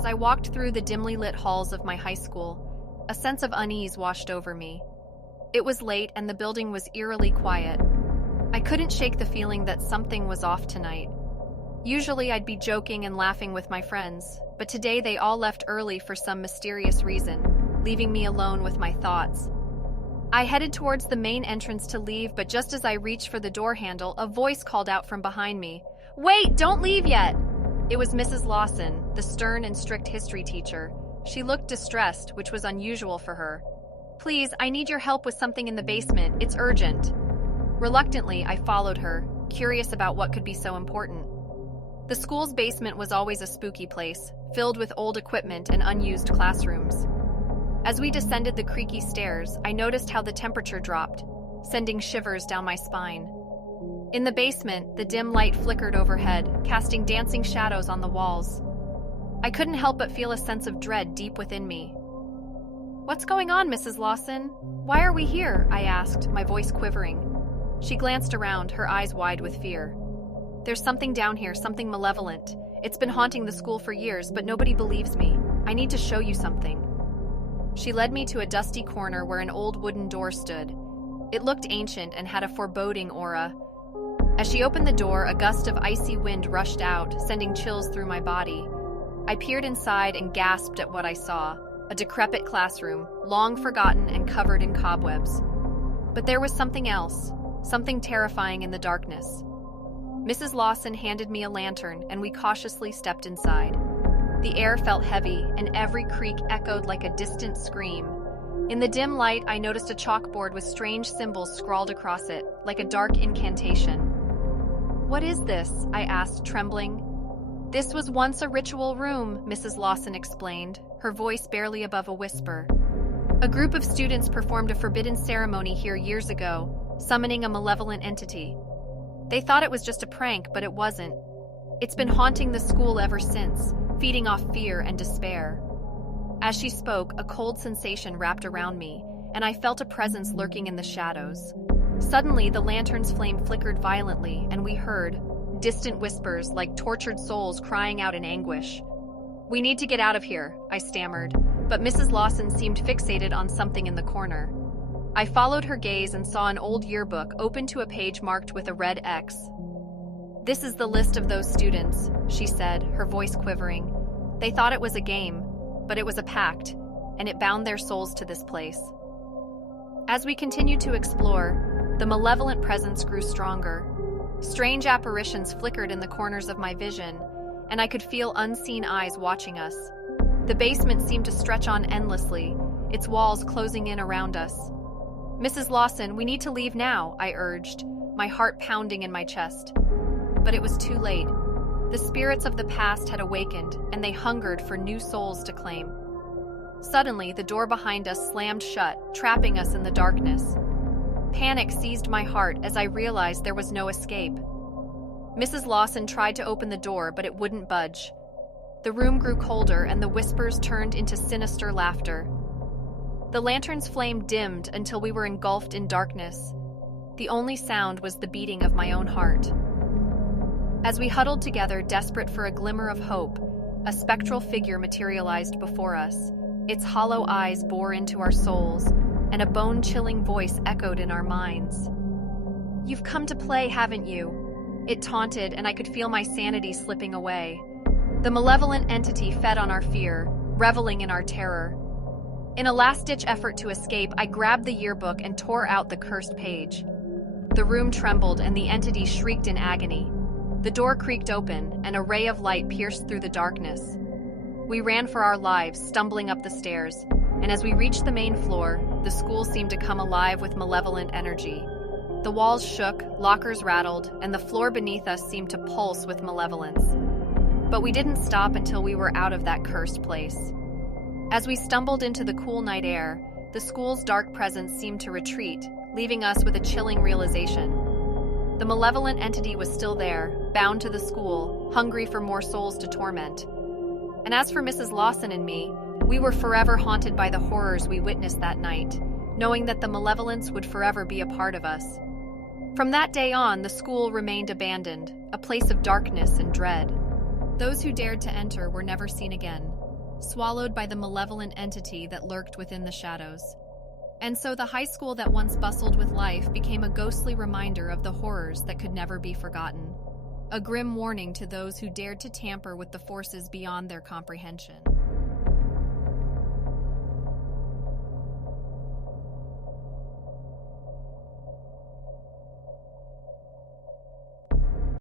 As I walked through the dimly lit halls of my high school, a sense of unease washed over me. It was late and the building was eerily quiet. I couldn't shake the feeling that something was off tonight. Usually I'd be joking and laughing with my friends, but today they all left early for some mysterious reason, leaving me alone with my thoughts. I headed towards the main entrance to leave, but just as I reached for the door handle, a voice called out from behind me. "Wait, don't leave yet!" It was Mrs. Lawson, the stern and strict history teacher. She looked distressed, which was unusual for her. "Please, I need your help with something in the basement. It's urgent." Reluctantly, I followed her, curious about what could be so important. The school's basement was always a spooky place, filled with old equipment and unused classrooms. As we descended the creaky stairs, I noticed how the temperature dropped, sending shivers down my spine. In the basement, the dim light flickered overhead, casting dancing shadows on the walls. I couldn't help but feel a sense of dread deep within me. "What's going on, Mrs. Lawson? Why are we here?" I asked, my voice quivering. She glanced around, her eyes wide with fear. "There's something down here, something malevolent. It's been haunting the school for years, but nobody believes me. I need to show you something." She led me to a dusty corner where an old wooden door stood. It looked ancient and had a foreboding aura. As she opened the door, a gust of icy wind rushed out, sending chills through my body. I peered inside and gasped at what I saw, a decrepit classroom, long forgotten and covered in cobwebs. But there was something else, something terrifying in the darkness. Mrs. Lawson handed me a lantern, and we cautiously stepped inside. The air felt heavy, and every creak echoed like a distant scream. In the dim light, I noticed a chalkboard with strange symbols scrawled across it, like a dark incantation. "What is this?" I asked, trembling. "This was once a ritual room," Mrs. Lawson explained, her voice barely above a whisper. "A group of students performed a forbidden ceremony here years ago, summoning a malevolent entity. They thought it was just a prank, but it wasn't. It's been haunting the school ever since, feeding off fear and despair." As she spoke, a cold sensation wrapped around me, and I felt a presence lurking in the shadows. Suddenly, the lantern's flame flickered violently, and we heard distant whispers like tortured souls crying out in anguish. "We need to get out of here," I stammered, but Mrs. Lawson seemed fixated on something in the corner. I followed her gaze and saw an old yearbook open to a page marked with a red X. "This is the list of those students," she said, her voice quivering. "They thought it was a game, but it was a pact, and it bound their souls to this place." As we continued to explore, the malevolent presence grew stronger. Strange apparitions flickered in the corners of my vision, and I could feel unseen eyes watching us. The basement seemed to stretch on endlessly, its walls closing in around us. "Mrs. Lawson, we need to leave now," I urged, my heart pounding in my chest. But it was too late. The spirits of the past had awakened, and they hungered for new souls to claim. Suddenly, the door behind us slammed shut, trapping us in the darkness. Panic seized my heart as I realized there was no escape. Mrs. Lawson tried to open the door, but it wouldn't budge. The room grew colder, and the whispers turned into sinister laughter. The lantern's flame dimmed until we were engulfed in darkness. The only sound was the beating of my own heart. As we huddled together, desperate for a glimmer of hope, a spectral figure materialized before us. Its hollow eyes bore into our souls, and a bone-chilling voice echoed in our minds. "You've come to play, haven't you?" It taunted, and I could feel my sanity slipping away. The malevolent entity fed on our fear, reveling in our terror. In a last-ditch effort to escape, I grabbed the yearbook and tore out the cursed page. The room trembled, and the entity shrieked in agony. The door creaked open, and a ray of light pierced through the darkness. We ran for our lives, stumbling up the stairs, and as we reached the main floor, the school seemed to come alive with malevolent energy. The walls shook, lockers rattled, and the floor beneath us seemed to pulse with malevolence. But we didn't stop until we were out of that cursed place. As we stumbled into the cool night air, the school's dark presence seemed to retreat, leaving us with a chilling realization. The malevolent entity was still there, bound to the school, hungry for more souls to torment. And as for Mrs. Lawson and me, we were forever haunted by the horrors we witnessed that night, knowing that the malevolence would forever be a part of us. From that day on, the school remained abandoned, a place of darkness and dread. Those who dared to enter were never seen again, swallowed by the malevolent entity that lurked within the shadows. And so the high school that once bustled with life became a ghostly reminder of the horrors that could never be forgotten. A grim warning to those who dared to tamper with the forces beyond their comprehension.